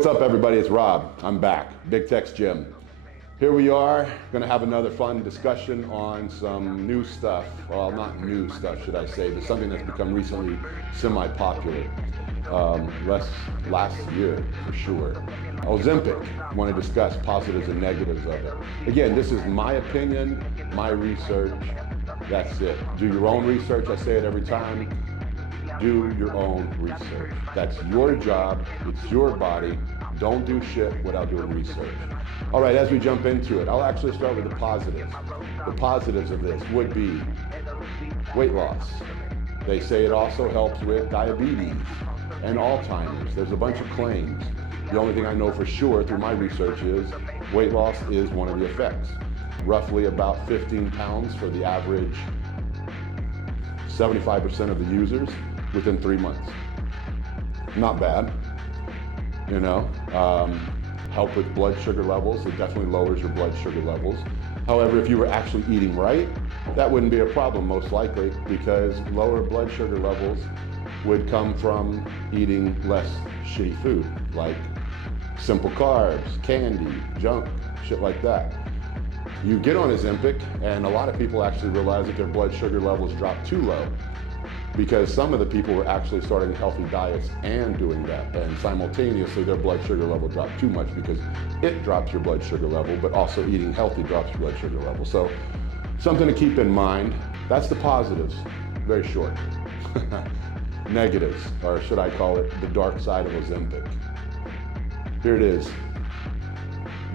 what's up everybody? It's Rob. I'm back. Big Tex Gym. Here we are, gonna have another fun discussion on some new stuff. Well, not new stuff, should I say, but something that's become recently semi-popular. Last year, for sure. Ozempic. I want to discuss positives and negatives of it. Again, this is my opinion, my research. That's it. Do your own research. I say it every time. Do your own research. That's your job. It's your body. Don't do shit without doing research. All right, as we jump into it, I'll actually start with the positives. The positives of this would be weight loss. They say it also helps with diabetes and Alzheimer's. There's a bunch of claims. The only thing I know for sure through my research is weight loss is one of the effects. Roughly about 15 pounds for the average 75% of the users within 3 months. Not bad, you know. Help with blood sugar levels. It definitely lowers your blood sugar levels. However, if you were actually eating right, that wouldn't be a problem most likely, because lower blood sugar levels would come from eating less shitty food, like simple carbs, candy, junk, shit like that. You get on Ozempic, and a lot of people actually realize that their blood sugar levels drop too low, because some of the people were actually starting healthy diets and doing that, and simultaneously their blood sugar level dropped too much, because it drops your blood sugar level, but also eating healthy drops your blood sugar level. So something to keep in mind. That's the positives, very short. Negatives, or should I call it the dark side of Ozempic. Here it is.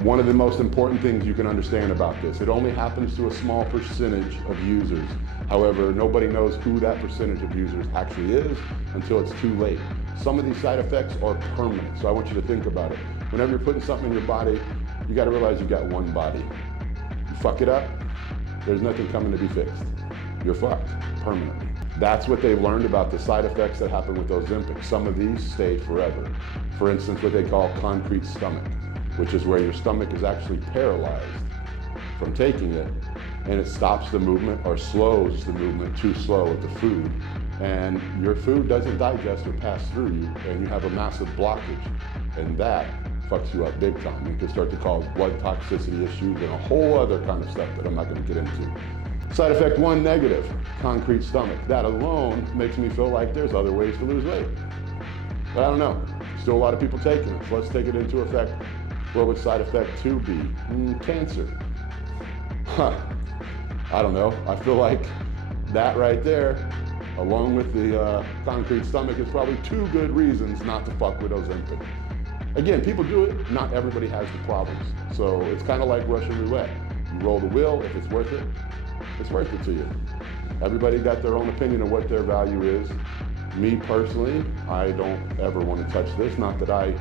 One of the most important things you can understand about this, it only happens to a small percentage of users. However, nobody knows who that percentage of users actually is until it's too late. Some of these side effects are permanent, so I want you to think about it. Whenever you're putting something in your body, you gotta realize you've got one body. You fuck it up, there's nothing coming to be fixed. You're fucked, permanently. That's what they've learned about the side effects that happen with Ozempic. Some of these stay forever. For instance, what they call concrete stomach, which is where your stomach is actually paralyzed from taking it, and it stops the movement or slows the movement too slow of the food, and your food doesn't digest or pass through you, and you have a massive blockage, and that fucks you up big time. It can start to cause blood toxicity issues and a whole other kind of stuff that I'm not going to get into. Side effect one, negative, concrete stomach. That alone makes me feel like there's other ways to lose weight. But I don't know. Still a lot of people taking it. So let's take it into effect. What would side effect two be? Cancer. I don't know. I feel like that right there, along with the concrete stomach, is probably two good reasons not to fuck with Ozempic. Again, people do it. Not everybody has the problems. So it's kind of like Russian roulette. You roll the wheel. If it's worth it, it's worth it to you. Everybody got their own opinion of what their value is. Me personally, I don't ever want to touch this. Not that I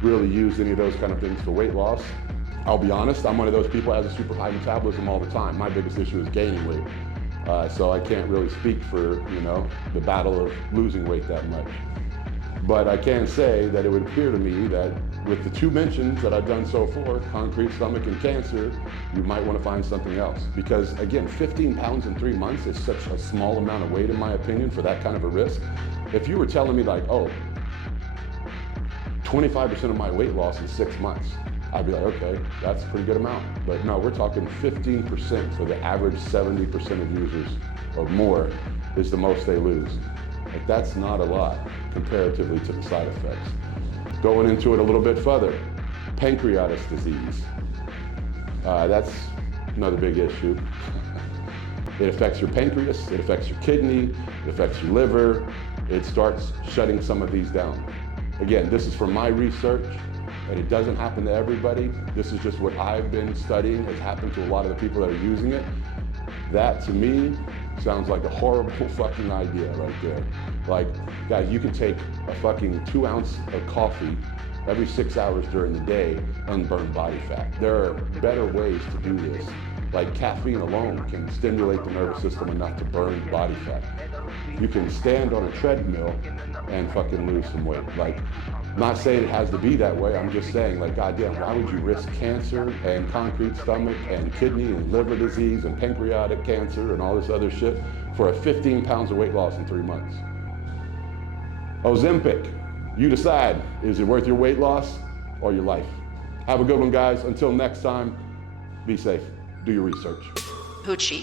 really use any of those kind of things for weight loss. I'll be honest, I'm one of those people that has a super high metabolism all the time. My biggest issue is gaining weight. So I can't really speak for, the battle of losing weight that much. But I can say that it would appear to me that with the two mentions that I've done so far, concrete stomach and cancer, you might want to find something else. Because again, 15 pounds in 3 months is such a small amount of weight, in my opinion, for that kind of a risk. If you were telling me like, 25% of my weight loss in 6 months, I'd be like, okay, that's a pretty good amount. But no, we're talking 15% for the average 70% of users or more is the most they lose. Like, that's not a lot comparatively to the side effects. Going into it a little bit further, pancreatic disease. That's another big issue. It affects your pancreas, it affects your kidney, it affects your liver. It starts shutting some of these down. Again, this is from my research, and it doesn't happen to everybody. This is just what I've been studying. It's happened to a lot of the people that are using it. That, to me, sounds like a horrible fucking idea right there. Like, guys, you can take a fucking 2 ounce of coffee every 6 hours during the day and burn body fat. There are better ways to do this. Like, caffeine alone can stimulate the nervous system enough to burn body fat. You can stand on a treadmill and fucking lose some weight. Like, not saying it has to be that way. I'm just saying, like, goddamn, why would you risk cancer and concrete stomach and kidney and liver disease and pancreatic cancer and all this other shit for a 15 pounds of weight loss in 3 months? Ozempic. You decide, is it worth your weight loss or your life? Have a good one, guys. Until next time, be safe. Do your research. Hoochie.